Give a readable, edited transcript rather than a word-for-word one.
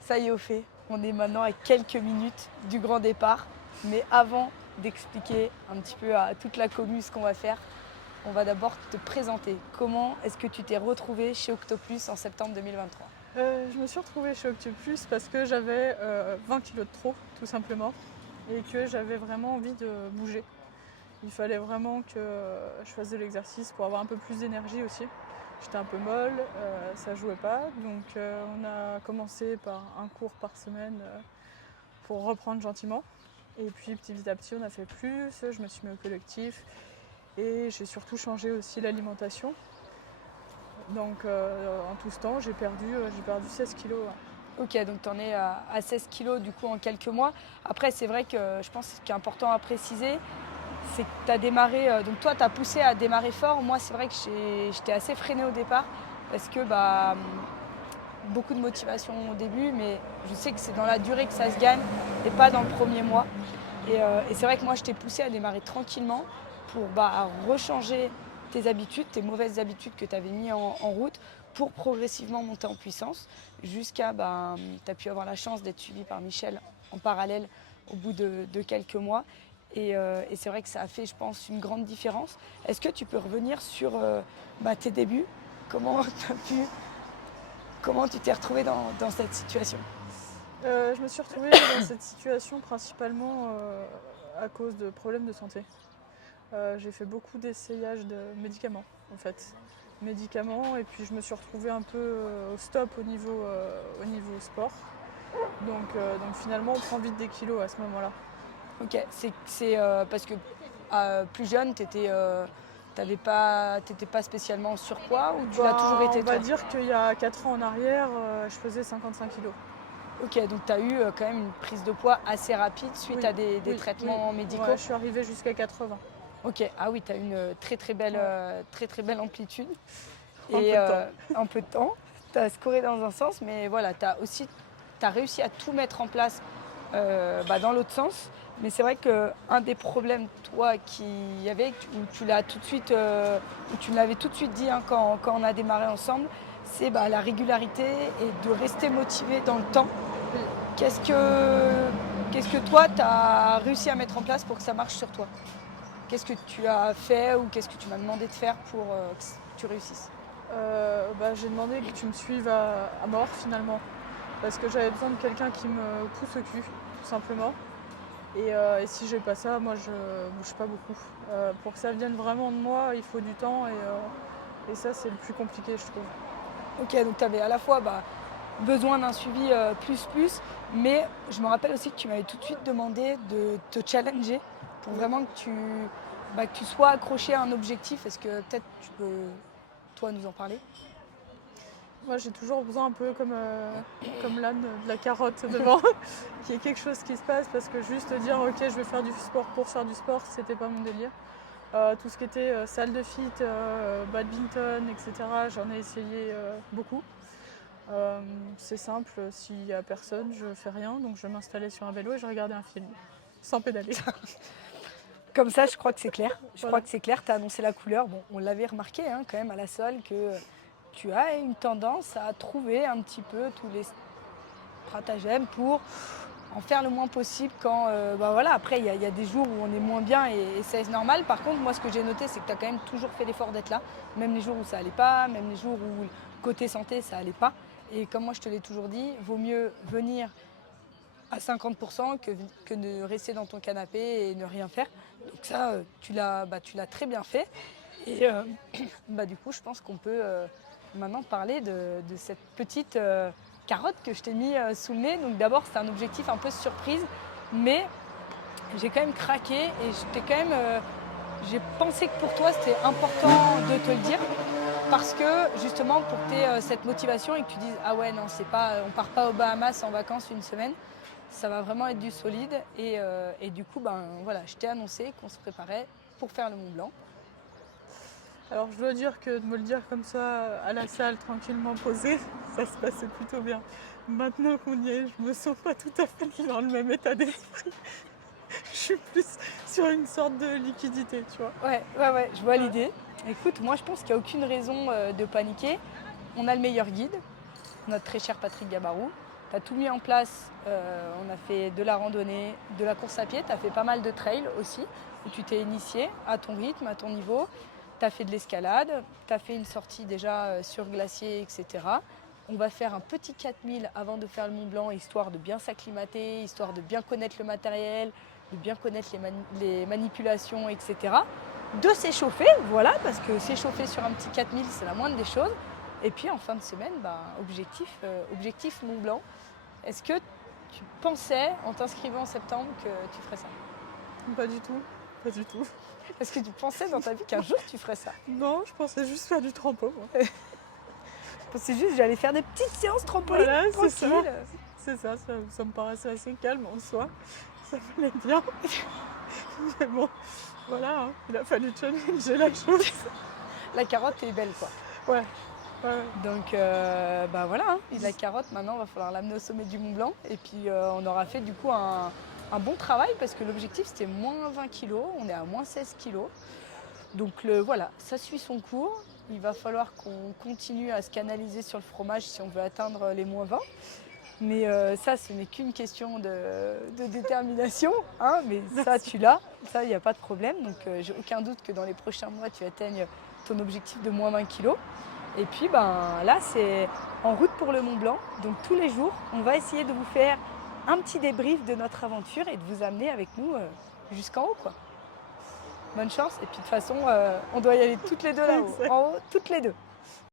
Ça y est, au fait, on est maintenant à quelques minutes du grand départ. Mais avant d'expliquer un petit peu à toute la commu ce qu'on va faire, on va d'abord te présenter. Comment est-ce que tu t'es retrouvé chez Octoplus en septembre 2023? Je me suis retrouvée chez Octoplus parce que j'avais 20 kilos de trop, tout simplement, et que j'avais vraiment envie de bouger. Il fallait vraiment que je fasse de l'exercice pour avoir un peu plus d'énergie aussi. J'étais un peu molle, ça jouait pas, donc on a commencé par un cours par semaine pour reprendre gentiment. Et puis petit à petit on a fait plus, je me suis mis au collectif et j'ai surtout changé aussi l'alimentation. Donc en tout ce temps j'ai perdu 16 kilos. Ouais. Ok, donc tu en es à 16 kilos du coup en quelques mois. Après, c'est vrai que je pense que ce qui est important à préciser, c'est que tu as démarré, donc toi tu as poussé à démarrer fort. Moi, c'est vrai que j'étais assez freinée au départ parce que beaucoup de motivation au début, mais je sais que c'est dans la durée que ça se gagne et pas dans le premier mois. Et c'est vrai que moi, je t'ai poussé à démarrer tranquillement pour rechanger tes habitudes, tes mauvaises habitudes que tu avais mis en route pour progressivement monter en puissance jusqu'à, tu as pu avoir la chance d'être suivi par Michel en parallèle au bout de quelques mois. Et c'est vrai que ça a fait, je pense, une grande différence. Est-ce que tu peux revenir sur tes débuts? Comment tu as pu Comment tu t'es retrouvée dans cette situation? Je me suis retrouvée dans cette situation principalement à cause de problèmes de santé. J'ai fait beaucoup d'essayages de médicaments en fait. Médicaments et puis je me suis retrouvée un peu au stop au niveau sport. Donc finalement on prend vite des kilos à ce moment-là. Ok, c'est parce que plus jeune, t'étais pas spécialement en surpoids ou tu l'as toujours On été va toi? dire qu'il y a 4 ans en arrière, je faisais 55 kilos. Ok, donc tu as eu quand même une prise de poids assez rapide suite Oui, à des oui. traitements Ouais, médicaux. je suis arrivée jusqu'à 80 Ok, ah oui, tu as une ouais, très très belle amplitude. en Et peu de temps. en peu de temps, tu as scoré dans un sens, mais voilà, tu as réussi à tout mettre en place dans l'autre sens. Mais c'est vrai qu'un des problèmes, toi, qu'il y avait, où tu l'as tout de suite, où tu me l'avais tout de suite dit quand on a démarré ensemble, c'est la régularité et de rester motivé dans le temps. Oui. Qu'est-ce que, qu'est-ce que toi, tu as réussi à mettre en place pour que ça marche sur toi? Qu'est-ce que tu as fait ou qu'est-ce que tu m'as demandé de faire pour que tu réussisses? J'ai demandé que tu me suives à mort finalement. Parce que j'avais besoin de quelqu'un qui me pousse au cul, tout simplement. Et si j'ai pas ça, moi je bouge pas beaucoup. Pour que ça vienne vraiment de moi, il faut du temps et ça c'est le plus compliqué je trouve. Ok, donc tu avais à la fois besoin d'un suivi mais je me rappelle aussi que tu m'avais tout de suite demandé de te challenger pour Oui. vraiment que tu sois accroché à un objectif. Est-ce que peut-être tu peux, toi, nous en parler? Moi j'ai toujours besoin un peu comme l'âne de la carotte devant, qu'il y ait quelque chose qui se passe parce que juste dire ok je vais faire du sport pour faire du sport, c'était pas mon délire. Tout ce qui était salle de fit, badminton, etc. J'en ai essayé beaucoup. C'est simple, s'il n'y a personne, je fais rien, donc je m'installais sur un vélo et je regardais un film, sans pédaler. Comme ça, je crois que c'est clair. Je crois Voilà. que c'est clair, tu as annoncé la couleur. Bon, on l'avait remarqué quand même à la salle que tu as une tendance à trouver un petit peu tous les stratagèmes pour en faire le moins possible quand, voilà, après, il y a des jours où on est moins bien et c'est normal. Par contre, moi, ce que j'ai noté, c'est que tu as quand même toujours fait l'effort d'être là, même les jours où ça allait pas, même les jours où côté santé, ça allait pas. Et comme moi, je te l'ai toujours dit, vaut mieux venir à 50% que de rester dans ton canapé et ne rien faire. Donc ça, tu l'as très bien fait. Et du coup, je pense qu'on peut maintenant parler de cette petite carotte que je t'ai mis sous le nez. Donc d'abord, c'est un objectif un peu surprise, mais j'ai quand même craqué et j'ai pensé que pour toi, c'était important de te le dire. Parce que justement, pour que tu aies cette motivation et que tu dises ah ouais, non, c'est pas, on part pas aux Bahamas en vacances une semaine, ça va vraiment être du solide. Et du coup, voilà, je t'ai annoncé qu'on se préparait pour faire le Mont Blanc. Alors je dois dire que de me le dire comme ça à la salle, tranquillement posé, ça se passait plutôt bien. Maintenant qu'on y est, je me sens pas tout à fait dans le même état d'esprit. Je suis plus sur une sorte de liquidité, tu vois. Ouais, je vois Ouais. l'idée. Écoute, moi je pense qu'il n'y a aucune raison de paniquer. On a le meilleur guide, notre très cher Patrick Gabarou. Tu as tout mis en place. On a fait de la randonnée, de la course à pied. Tu as fait pas mal de trails aussi, où tu t'es initié à ton rythme, à ton niveau. Tu as fait de l'escalade. Tu as fait une sortie déjà sur glacier, etc. On va faire un petit 4000 avant de faire le Mont Blanc, histoire de bien s'acclimater, histoire de bien connaître le matériel, de bien connaître les manipulations, etc. De s'échauffer, voilà, parce que s'échauffer sur un petit 4000, c'est la moindre des choses. Et puis en fin de semaine, objectif Mont Blanc. Est-ce que tu pensais, en t'inscrivant en septembre, que tu ferais ça? Pas du tout, pas du tout. Est-ce que tu pensais dans ta vie qu'un jour tu ferais ça? Non, je pensais juste faire du trampo, moi. Je pensais juste que j'allais faire des petites séances trampoline, Voilà, c'est ça. tranquille. C'est ça, ça me paraissait assez calme en soi. Ça m'allait bien. Mais bon, voilà, hein, il a fallu challenger la chose. La carotte est belle, quoi. Ouais, ouais. Donc voilà, hein, la carotte, maintenant, il va falloir l'amener au sommet du Mont Blanc. Et puis on aura fait du coup un bon travail parce que l'objectif c'était moins 20 kg, on est à moins 16 kg. Donc voilà, ça suit son cours. Il va falloir qu'on continue à se canaliser sur le fromage si on veut atteindre les moins 20. Mais ça, ce n'est qu'une question de détermination, hein, mais ça, tu l'as, ça, il n'y a pas de problème. Donc j'ai aucun doute que dans les prochains mois, tu atteignes ton objectif de moins 20 kg. Et puis là, c'est en route pour le Mont Blanc. Donc tous les jours, on va essayer de vous faire un petit débrief de notre aventure et de vous amener avec nous jusqu'en haut, quoi. Bonne chance. Et puis de toute façon, on doit y aller toutes les deux là-haut, en haut, toutes les deux.